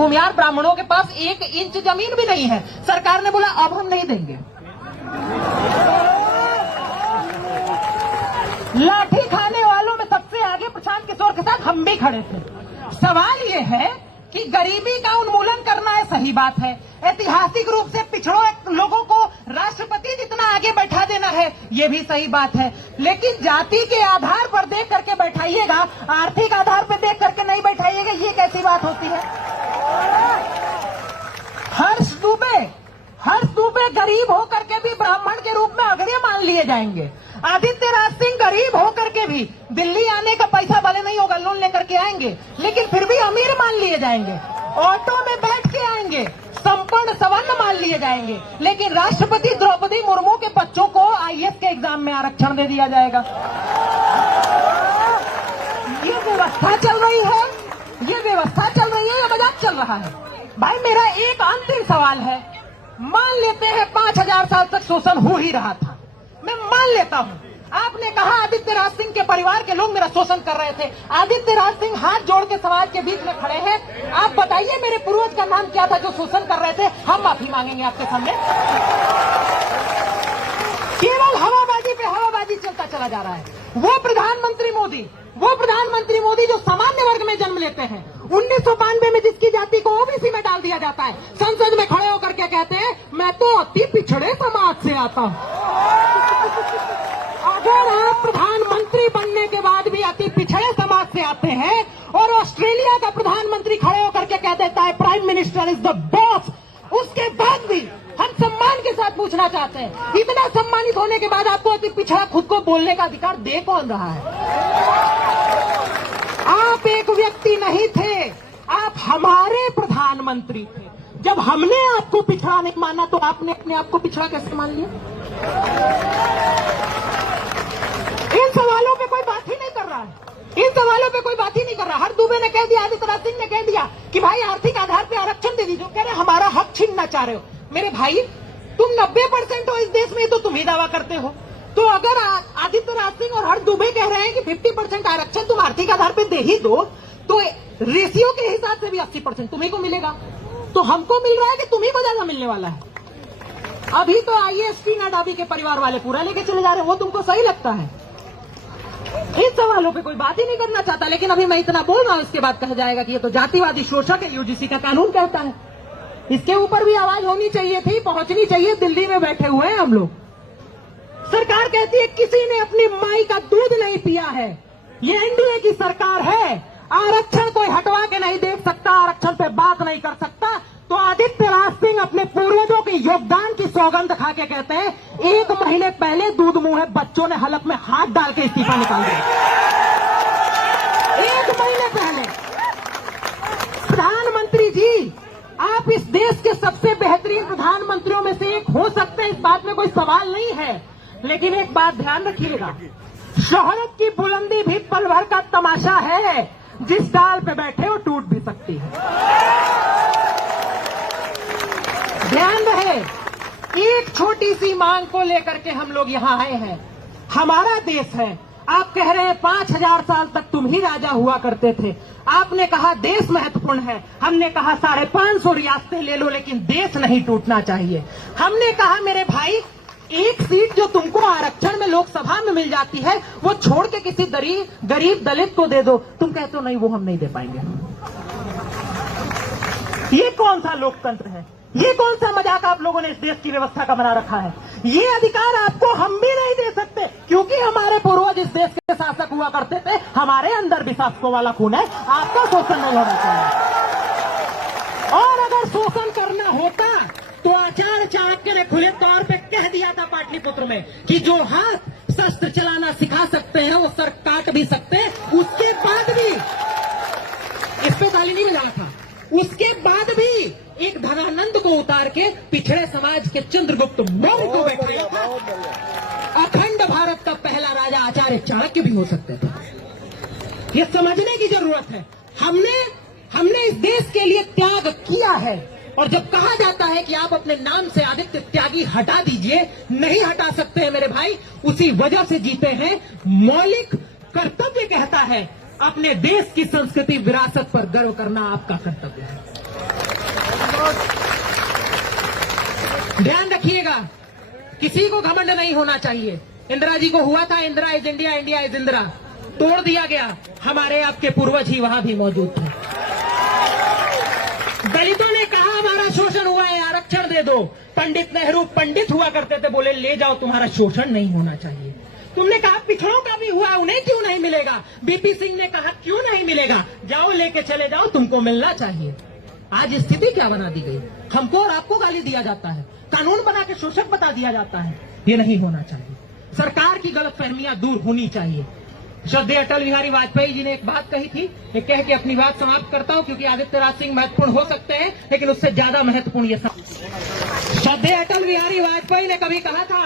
भूमिहार ब्राह्मणों के पास 1 इंच जमीन भी नहीं है। सरकार ने बोला अब हम नहीं देंगे। लाठी खाने वालों में सबसे आगे प्रशांत किशोर के साथ हम भी खड़े थे। सवाल ये है कि गरीबी का उन्मूलन करना है, सही बात है। ऐतिहासिक रूप से पिछड़ों लोगों को राष्ट्रपति जितना आगे बैठा देना है, ये भी सही बात है। लेकिन जाति के आधार पर देख करके बैठाइएगा, आर्थिक आधार पर देख करके नहीं बैठाइएगा, ये कैसी बात होती है? हर्ष दुबे गरीब होकर के भी ब्राह्मण के रूप में अग्रणी मान लिए जाएंगे। आदित्य राज सिंह गरीब होकर के भी दिल्ली आने का पैसा भले नहीं होगा, लोन लेकर के आएंगे, लेकिन फिर भी अमीर मान लिए जाएंगे। ऑटो में बैठ के आएंगे, संपन्न सवर्ण मान लिए जाएंगे, लेकिन राष्ट्रपति द्रौपदी मुर्मू के बच्चों को आईएएस के एग्जाम में आरक्षण दे दिया जाएगा। ये व्यवस्था चल रही है, या मजाक चल रहा है? भाई मेरा एक अंतिम सवाल है, मान लेते हैं 5000 साल तक शोषण हो ही रहा था, मैं मान लेता हूं। आपने कहा आदित्य राज सिंह के परिवार के लोग मेरा शोषण कर रहे थे। आदित्य राज सिंह हाथ जोड़ के समाज के बीच में खड़े हैं। आप बताइए मेरे पूर्वज का नाम क्या था जो शोषण कर रहे थे? हम माफी मांगेंगे आपके सामने। केवल हवाबाजी पे हवाबाजी चलता चला जा रहा है। वो प्रधानमंत्री मोदी जो सामान्य वर्ग में जन्म लेते हैं, 1992 में जिसकी जाति को ओबीसी में डाल दिया जाता है, संसद में खड़े होकर के कहते हैं मैं तो अति पिछड़े समाज से आता हूं। अगर आप प्रधानमंत्री बनने के बाद भी अति पिछड़े समाज से आते हैं और ऑस्ट्रेलिया का प्रधानमंत्री खड़े होकर के कह देता है prime minister is the boss, उसके बाद भी हम सम्मान के साथ पूछना चाहते हैं, इतना सम्मानित होने के बाद आपको अति पिछड़ा खुद को बोलने का अधिकार दे कौन रहा है? आप एक व्यक्ति नहीं थे, आप हमारे प्रधानमंत्री थे। जब हमने आपको पिछड़ा नहीं माना तो आपने अपने आप को पिछड़ा कैसे मान लिया? इन सवालों पे कोई बात ही नहीं कर रहा है। हर दुबे ने कह दिया, आदित्य राज सिंह ने कह दिया कि भाई आर्थिक आधार पे आरक्षण दे दीजिए। कह रहे हमारा हक छीनना चाह रहे हो। मेरे भाई तुम 90% हो इस देश में, तो तुम ही दावा करते हो। तो अगर आदित्य राज सिंह और हर दुबे कह रहे हैं कि 50% आरक्षण तुम आर्थिक आधार पे दे ही दो, तो रेशियो के हिसाब से भी 80% तुम्ही को मिलेगा। तो हमको मिल रहा है कि तुम्ही को ज्यादा मिलने वाला है? अभी तो आईएएस नाडाबी के परिवार वाले पूरा लेके चले जा रहे हैं, वो तुमको सही लगता है? इन सवालों पे कोई बात ही नहीं करना चाहता। लेकिन अभी मैं इतना बोल रहा हूं, इसके बाद कहा जाएगा कि ये तो जातिवादी शोषक है, यूजीसी का कानून कहता है। इसके ऊपर भी आवाज होनी चाहिए थी, पहुंचनी चाहिए। दिल्ली में बैठे हुए हैं हम लोग, सरकार कहती है किसी ने अपनी माई का दूध नहीं पिया है। ये एनडीए की सरकार है, आरक्षण कोई हटवा के नहीं देख सकता, आरक्षण पे बात नहीं कर सकता। तो आदित्य राज सिंह अपने पूर्वजों के योगदान की सौगंध खा के कहते हैं 1 महीने पहले दूध मुंह है बच्चों ने हलक में हाथ डाल के इस्तीफा निकाल दिया। 1 महीने पहले। प्रधानमंत्री जी, आप इस देश के सबसे बेहतरीन प्रधानमंत्रियों में से एक हो सकते हैं, इस बात में कोई सवाल नहीं है। लेकिन एक बात ध्यान रखिएगा, शोहरत की बुलंदी भी पल भर का तमाशा है, जिस डाल पे बैठे वो टूट भी सकती है। ध्यान रहे, एक छोटी सी मांग को लेकर के हम लोग यहाँ आए हैं। हमारा देश है, आप कह रहे हैं 5000 साल तक तुम ही राजा हुआ करते थे। आपने कहा देश महत्वपूर्ण है, हमने कहा 550 रियासतें ले लो, लेकिन देश नहीं टूटना चाहिए। हमने कहा मेरे भाई एक सीट जो तुमको आरक्षण में लोकसभा में मिल जाती है, वो छोड़ के किसी गरीब दलित को दे दो। तुम कहते हो नहीं, वो हम नहीं दे पाएंगे। ये कौन सा लोकतंत्र है? ये कौन सा मजाक आप लोगों ने इस देश की व्यवस्था का बना रखा है? ये अधिकार आपको हम भी नहीं दे सकते, क्योंकि हमारे पूर्वज इस देश के शासक हुआ करते थे। हमारे अंदर भी शासकों वाला खून है। आपका शोषण नहीं होना चाहिए। और अगर शोषण करना होता तो आचार्य चाणक्य ने खुले तौर पे कह दिया था पाटलिपुत्र में कि जो हाथ शस्त्र चलाना सिखा सकते हैं वो सर काट भी सकते हैं। उसके बाद भी, इस पे ताली नहीं बजाना था, उसके बाद भी एक धनानंद को उतार के पिछड़े समाज के चंद्रगुप्त मौर्य को बैठाया था। अखंड भारत का पहला राजा आचार्य चाणक्य भी हो सकते थे। ये समझने की जरूरत है। हमने इस देश के लिए त्याग किया है। और जब कहा जाता है कि आप अपने नाम से आदित्य त्यागी हटा दीजिए, नहीं हटा सकते हैं मेरे भाई। उसी वजह से जीते हैं। मौलिक कर्तव्य कहता है अपने देश की संस्कृति विरासत पर गर्व करना आपका कर्तव्य है। ध्यान रखिएगा, किसी को घमंड नहीं होना चाहिए। इंदिरा जी को हुआ था, Indira is India, India is Indira, तोड़ दिया गया। हमारे आपके पूर्वज ही वहां भी मौजूद थे। दलितों ने कहा हमारा शोषण हुआ है, आरक्षण दे दो। पंडित नेहरू पंडित हुआ करते थे, बोले ले जाओ, तुम्हारा शोषण नहीं होना चाहिए। तुमने कहा पिछड़ों का भी हुआ, उन्हें क्यों नहीं मिलेगा? बीपी सिंह ने कहा क्यों नहीं मिलेगा, जाओ लेके चले जाओ, तुमको मिलना चाहिए। आज स्थिति क्या बना दी गई, हमको और आपको गाली दिया जाता है, कानून बना के शोषक बता दिया जाता है। ये नहीं होना चाहिए। सरकार की गलतफहमियां दूर होनी चाहिए। श्रद्धेय अटल बिहारी वाजपेयी जी ने एक बात कही थी, एक कह के अपनी बात समाप्त करता हूं, क्योंकि आदित्य राज सिंह महत्वपूर्ण हो सकते हैं, लेकिन उससे ज्यादा महत्वपूर्ण ये सब। श्रद्धेय अटल बिहारी वाजपेयी ने कभी कहा था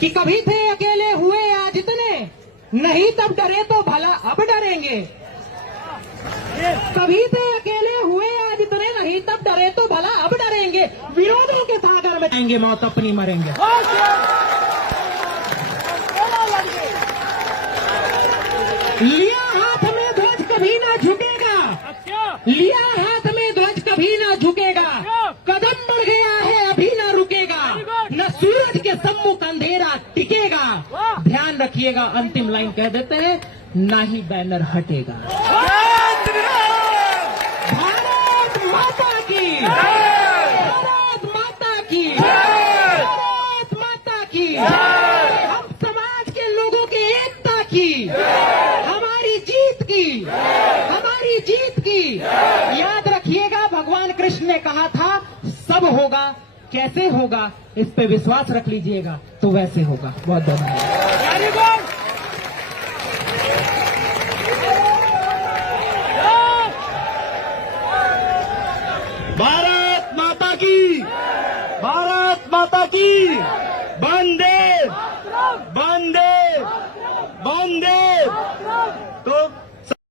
कि कभी थे अकेले हुए आज इतने, नहीं तब डरे तो भला अब डरेंगे। कभी थे अकेले हुए आज इतने, नहीं तब डरे तो भला अब डरेंगे। विरोधों के सागर में जाएंगे, मौत अपनी मरेंगे। लिया हाथ में ध्वज कभी ना झुकेगा, लिया हाथ में ध्वज कभी ना झुकेगा, कदम बढ़ गया है अभी ना रुकेगा, न सूरज के सम्मुख अंधेरा टिकेगा। ध्यान रखिएगा, अंतिम लाइन कह देते हैं, ना ही बैनर हटेगा। भारत माता की, भारत माता की, भारत माता की। हम समाज के लोगों की एकता की, हमारी जीत की, हमारी जीत की। याद रखिएगा, भगवान कृष्ण ने कहा था सब होगा, कैसे होगा इस पे विश्वास रख लीजिएगा, तो वैसे होगा। बहुत धन्यवाद। भारत माता की, भारत माता की। वंदे वंदे वंदे। तो